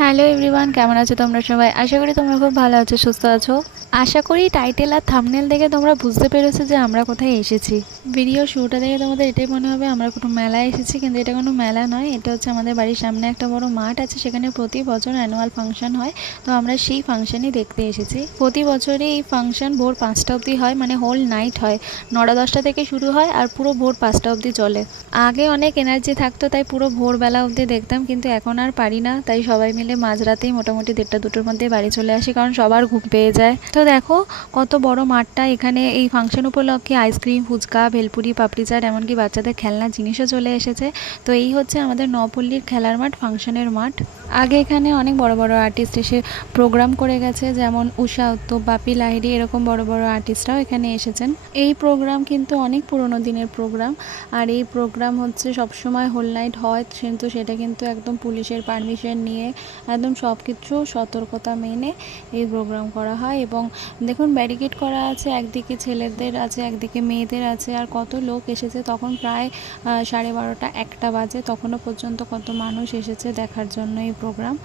Hello everyone, কেমন আছো তোমরা সবাই? আশা করি তোমরা খুব ভালো আছো, সুস্থ আছো। আশা করি টাইটেল আর থাম্বনেল দেখে তোমরা বুঝতে পেরেছো যে আমরা কোথায় এসেছি। ভিডিও শুরুটা দেখে তোমাদের এটাই মনে হবে আমরা কোনো মেলায় এসেছি, কিন্তু এটা কোনো মেলা নয়। এটা হচ্ছে আমাদের বাড়ির সামনে একটা বড় মাঠ আছে, সেখানে প্রতি বছর অ্যানুয়াল ফাংশন হয়। তো আমরা সেই ফাংশনই দেখতে এসেছি। প্রতি বছরই এই ফাংশন ভোর 5টা অবধি হয়, মানে হোল নাইট হয়। 9টা-10টা থেকে শুরু হয় আর পুরো ভোর 5টা অবধি চলে। আগে অনেক এনার্জি থাকতো, তাই পুরো ভোরবেলা অবধি দেখতাম, কিন্তু এখন আর পারি না। তাই সবাই মিলে মাঝরাতেই মোটামুটি 1টা-2টোর মধ্যে বাড়ি চলে আসি, কারণ সবার ঘুম পেয়ে যায়। তো দেখো কত বড় মাঠটা। এখানে এই ফাংশন উপলক্ষে আইসক্রিম, ফুচকা, ভেলপুরি, পাপড়ি চাট, এমনকি বাচ্চাদের খেলনার জিনিসও চলে এসেছে। তো এই হচ্ছে আমাদের নপল্লীর খেলার মাঠ, ফাংশনের মাঠ। আগে এখানে অনেক বড় বড় আর্টিস্ট এসে প্রোগ্রাম করে গেছে, যেমন উষা উত্তম, বাপি লাহিড়ী, এরকম বড় বড় আর্টিস্টরাও এখানে এসেছেন। এই প্রোগ্রাম কিন্তু অনেক পুরোনো দিনের প্রোগ্রাম, আর এই প্রোগ্রাম হচ্ছে সবসময় হোল নাইট হয়, কিন্তু সেটা কিন্তু একদম পুলিশের পারমিশন নিয়ে একদম সব কিছু সতর্কতা মেনে এই প্রোগ্রাম করা হয়। এবং দেখুন ব্যারিকেড করা আছে, একদিকে ছেলেদের আছে, একদিকে মেয়েদের আছে। আর কত লোক এসেছে, তখন প্রায় 12:30-1টা বাজে, তখনও পর্যন্ত কত মানুষ এসেছে দেখার জন্য এই প্রোগ্রাম।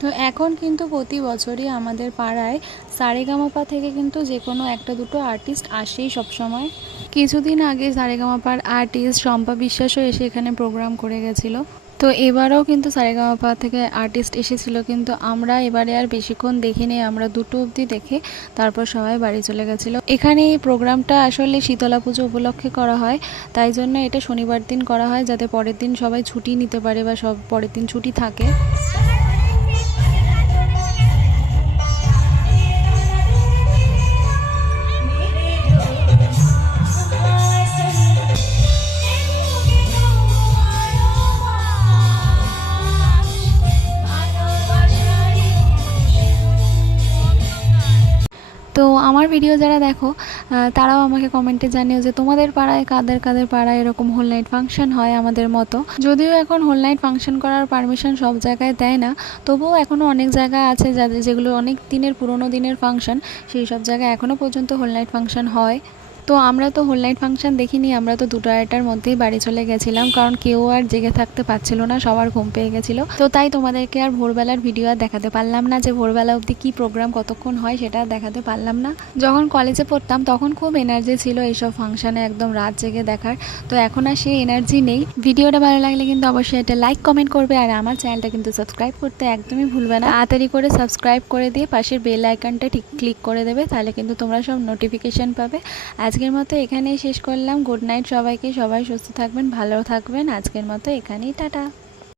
তো এখন কিন্তু প্রতি বছরই আমাদের পাড়ায় সারেগামাপা থেকে কিন্তু যে কোনো একটা দুটো আর্টিস্ট আসেই সবসময়। কিছুদিন আগে সারেগামাপার আর্টিস্ট শম্পা বিশ্বাসও এসে এখানে প্রোগ্রাম করে গেছিলো। তো এবারেও কিন্তু সারেগামাপা থেকে আর্টিস্ট এসেছিলো, কিন্তু আমরা এবারে আর বেশিক্ষণ দেখিনি। আমরা 2টো অবধি দেখে তারপর সবাই বাড়ি চলে গেছিলো। এখানে এই প্রোগ্রামটা আসলে শীতলা পুজো উপলক্ষে করা হয়, তাই জন্য এটা শনিবার দিন করা হয়, যাতে পরের দিন সবাই ছুটি নিতে পারে বা সব পরের দিন ছুটি থাকে। তো আমার ভিডিও যারা দেখো তারাও আমাকে কমেন্টে জানিও যে তোমাদের পাড়ায় কাদের কাদের পাড়ায় এরকম হোল নাইট ফাংশন হয় আমাদের মতো। যদিও এখন হোল নাইট ফাংশন করার পারমিশন সব জায়গায় দেয় না, তবুও এখনও অনেক জায়গা আছে যাদের যেগুলো অনেক দিনের পুরনো দিনের ফাংশন, সেই সব জায়গায় এখনও পর্যন্ত হোল নাইট ফাংশন হয়। তো আমরা তো হোল নাইট ফাংশন দেখিনি, আমরা তো 2টা-2টার মধ্যেই বাড়ি চলে গেছিলাম, কারণ কেউ আর জেগে থাকতে পারছিল না, সবার ঘুম পেয়ে গেছিলো। তো তাই তোমাদেরকে আর ভোরবেলার ভিডিও আর দেখাতে পারলাম না, যে ভোরবেলা অবধি কী প্রোগ্রাম কতক্ষণ হয় সেটা দেখাতে পারলাম না। যখন কলেজে পড়তাম তখন খুব এনার্জি ছিল এইসব ফাংশানে একদম রাত জেগে দেখার, তো এখন আর সেই এনার্জি নেই। ভিডিওটা ভালো লাগলে কিন্তু অবশ্যই একটা লাইক কমেন্ট করবে, আর আমার চ্যানেলটা কিন্তু সাবস্ক্রাইব করতে একদমই ভুলবে না। তাড়াতাড়ি করে সাবস্ক্রাইব করে দিয়ে পাশের বেল আইকনটা ঠিক ক্লিক করে দেবে, তাহলে কিন্তু তোমরা সব নোটিফিকেশান পাবে। আজকের মতো এখানেই শেষ করলাম। গুড নাইট সবাইকে, সবাই সুস্থ থাকবেন, ভালো থাকবেন। আজকের মতো এখানেই টাটা।